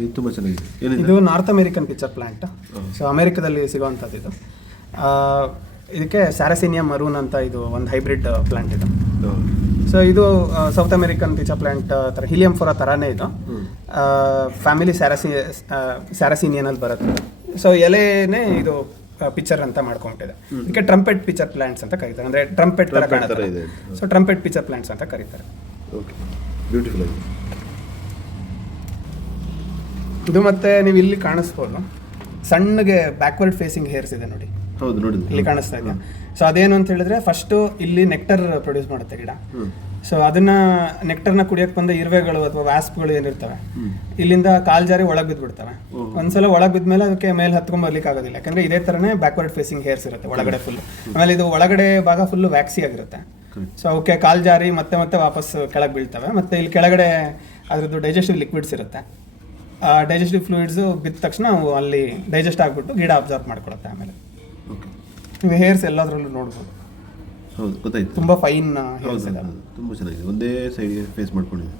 ಇದು ತುಂಬ ಚೆನ್ನಾಗಿದೆ. ಇದು north American picture plant so ಅಮೇರಿಕದಲ್ಲಿ ಸಿಗುವಂಥದ್ದು ಇದು. ಇದಕ್ಕೆ ಸ್ಯಾರಸಿನಿಯಾ ಮರೂನ್ ಅಂತ ಇದು ಒಂದು ಹೈಬ್ರಿಡ್ ಪ್ಲಾಂಟ್ ಇದು. ಸೊ ಇದು ಸೌತ್ ಅಮೇರಿಕನ್ ಪಿಚಾ ಪ್ಲಾಂಟ್ ಥರ ಹಿಲಿಯಂ ಫೋರ ಥರನೇ ಇದು. ಫ್ಯಾಮಿಲಿ ಸ್ಯಾರಸಿ ಸ್ಯಾರಸಿನಿಯನಲ್ಲಿ ಬರುತ್ತೆ. ಸೊ ಎಲೆನೇ ಇದು ಪಿಕ್ಚರ್ ಅಂತ ಮಾಡ್ಕೊಂಡಿದೆ. ಇದಕ್ಕೆ ಟ್ರಂಪೆಟ್ ಪಿಕ್ಚರ್ ಪ್ಲಾಂಟ್ಸ್ ಅಂತ ಕರೀತಾರೆ. ಅಂದರೆ ಟ್ರಂಪೆಟ್ ಥರ ಕಾಣುತ್ತೆ. ಇದೆ. ಸೊ ಟ್ರಂಪೆಟ್ ಪಿಕ್ಚರ್ ಪ್ಲಾಂಟ್ಸ್ ಅಂತ ಕರೀತಾರೆ. ಓಕೆ ಬ್ಯೂಟಿಫುಲ್ ಆಗಿದೆ. ಇದು ಮತ್ತೆ ನೀವು ಇಲ್ಲಿ ಕಾಣಿಸ್ಬೋದು. ಸಣ್ಣಗೆ ಬ್ಯಾಕ್ವರ್ಡ್ ಫೇಸಿಂಗ್ ಹೇರ್ಸ್ ಇದೆ ನೋಡಿ. ಹೌದು ನೋಡಿ. ಇಲ್ಲಿ ಕಾಣಿಸ್ತಾ ಇದೆ. ಸೊ ಅದೇನು ಅಂತ ಹೇಳಿದ್ರೆ ಫಸ್ಟ್ ಇಲ್ಲಿ ನೆಕ್ಟರ್ ಪ್ರೊಡ್ಯೂಸ್ ಮಾಡುತ್ತೆ ಗಿಡ. ಸೊ ಅದನ್ನ ನೆಕ್ಟರ್ನ ಕುಡಿಯಕ್ಕೆ ಬಂದ ಇರುವೆಗಳು ಅಥವಾ ವ್ಯಾಸ್ಪ್ಗಳು ಏನಿರ್ತವೆ ಇಲ್ಲಿಂದ ಕಾಲ್ ಜಾರಿ ಒಳಗೆ ಬಿದ್ಬಿಡ್ತವೆ. ಒಂದ್ಸಲ ಒಳಗ್ ಬಿದ್ಮೇಲೆ ಅದಕ್ಕೆ ಮೇಲೆ ಹತ್ಕೊಂಡ್ ಬರ್ಲಿಕ್ಕೆ ಆಗೋದಿಲ್ಲ. ಯಾಕಂದ್ರೆ ಇದೇ ತರನೇ ಬ್ಯಾಕ್ವರ್ಡ್ ಫೇಸಿಂಗ್ ಹೇರ್ಸ್ ಇರುತ್ತೆ ಒಳಗಡೆ ಫುಲ್ ಆಮೇಲೆ ಇದು ಒಳಗಡೆ ಭಾಗ ಫುಲ್ ವ್ಯಾಕ್ಸಿ ಆಗಿರುತ್ತೆ. ಸೊ ಅವಕ್ಕೆ ಕಾಲ್ ಜಾರಿ ಮತ್ತೆ ಮತ್ತೆ ವಾಪಸ್ ಕೆಳಗೆ ಬೀಳ್ತವೆ. ಮತ್ತೆ ಇಲ್ಲಿ ಕೆಳಗಡೆ ಅದ್ರದ್ದು ಡೈಜೆಸ್ಟಿವ್ ಲಿಕ್ವಿಡ್ಸ್ ಇರುತ್ತೆ. ಡೈಜೆಸ್ಟಿವ್ ಫ್ಲೂಯಿಡ್ಸ್ ಬಿದ್ದ ತಕ್ಷಣ ಅವು ಅಲ್ಲಿ ಡೈಜೆಸ್ಟ್ ಆಗಿಬಿಟ್ಟು ಗಿಡ ಅಬ್ಸಾರ್ಬ್ ಮಾಡ್ಕೊಡುತ್ತೆ ಆಮೇಲೆ. ಓಕೆ ನೀವು ಹೇರ್ಸ್ ಎಲ್ಲದರಲ್ಲೂ ನೋಡ್ಬೋದು. ಹೌದು ಗೊತ್ತಾಯ್ತು. ತುಂಬ ಫೈನ್ ಹೌದು ಹೇರ್ಸ್ ಎಲ್ಲ ಹೌದು ತುಂಬ ಚೆನ್ನಾಗಿದೆ. ಒಂದೇ ಸೈಡ್ ಫೇಸ್ ಮಾಡ್ಕೊಂಡಿದೆ